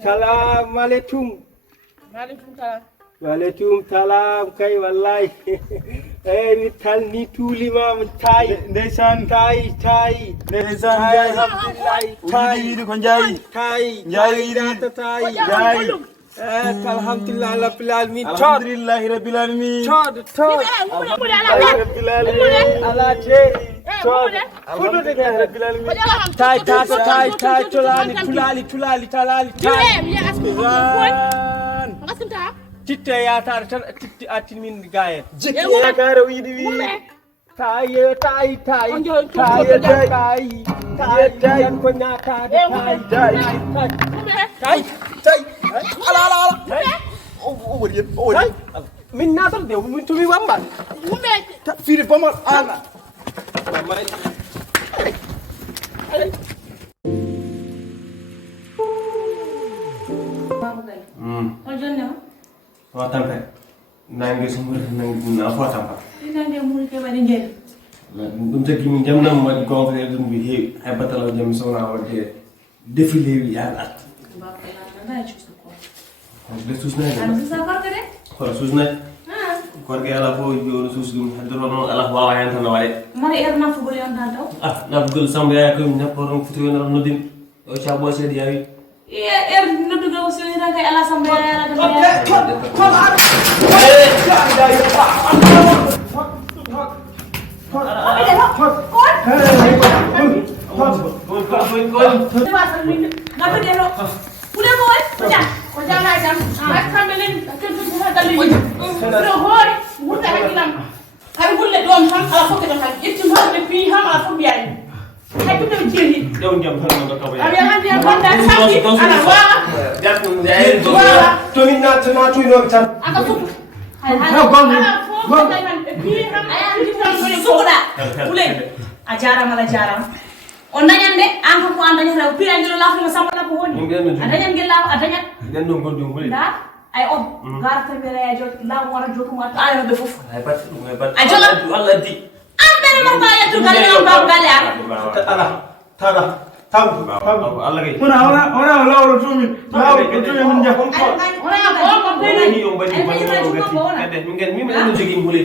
Assalamualaikum. Waalaikumsalam. Waalaikumsalam kay wallahi. Mi talni tulima tay ndeysaan tay ndeysaan alhamdulillah tay wiide ko jaayi tay jaayi tay jaayi alhamdulillah rabbil alamin alhamdulillahi rabbil alamin rabbil alamin ala te alhamdulillahi rabbil alamin tay tulali titte yatar tan titti attimin gayen jikki yakare wiide wi tay ko nyaataade tay ala o wori min natal de min tumi wamba fiiri bamal ana Tampa nangi sumur nangi na fo tampa Nange muri ke bari ngel. dum tagi min jamna mo wadi gonfere dum bi he ay batala jam sona wadi défilé wi yalla Ba ko la na ci ko. le susna An sa safar de? ko susna Ah. ko ke ala fo joro susdum hadro non ala wawa hen tan wale Mara er na fu bari on tan taw. na bugul samba ya ko na poron futu na nodim o cha bo se diawi Er no duga wasu ni kay ala sambe ya la dama. Ajaram ala jaram. On nanyande anko ko andanya la pira ngiro la ko sama na ko woni. Adanya ngilla adanya. den do gondum buli Da ay on gara temere ay jot la wara jotu ma ay no defuf. ay bat Ajola. Allah di Ambere mo ba ya tu gale on ba gale ala tara tam Allah gay muna ona lawro tumi min jafon ko Ora ko ko ni yo mbadi ko gati min ngel mi den jogi buli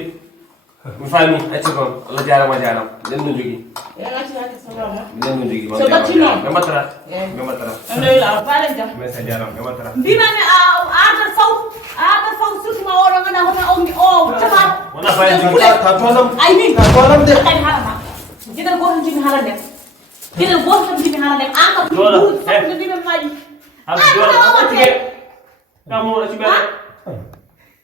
mi fami acci kon Allah jarama den no jogi Ya ngati ngati sama. den no jogi So batino. be matara Alhamdulillah pare jam. me sa jaram be matara Bima ne ada faw sutuma oro ngana hona ongi o chama. wala fay ta tonam Ay ni ta tonam de kay halama. Jidal go jimi hala def. Jidal go jimi hala def. Anga Lola, ko dina mari. kamu ci be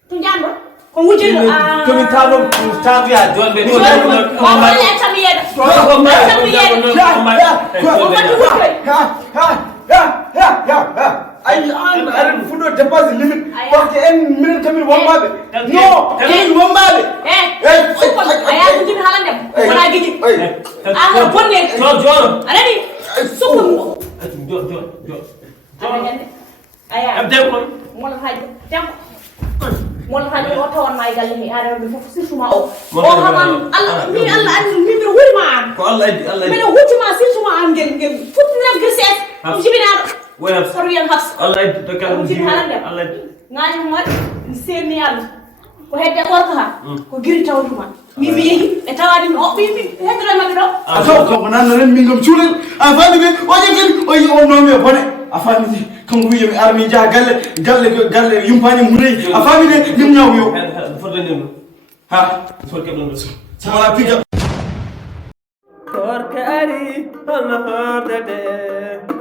Tu jambo ko wujil to mi talo taatu ya jolbe ni wala ya tamiyeda. ay an fudo dépasse limite parce que en min kamil wombabe non kamil wombabe Suko aya ko jimi hala def. Wala giji. Anga bonne. jolo Anani suko. jo Aya. abde ko Mon haji. Tempo. Mon haji o tawon may galle ni ara do fofu sisuma o. O haman Allah mi Allah andi mi mi wurma an. ko Allah Mi wutima sisuma an ngel futti rem geset. Jibina. wala Soriyan has. Allah to kan Jibina hala def. Allah Ngani mo seni yalla. Ko hedde gorko ha. Ko giri tawduma. Mi yehi e tawadi o bi hedde ma do. ko nan ren min gam culel a fami be o jegen o yi on nomi bone a fami kanko yimi armi ja galle yumpani murey a fami de nim nyaw yo fodo ndem ha so kebdo do sama la piga Korkari, Allah,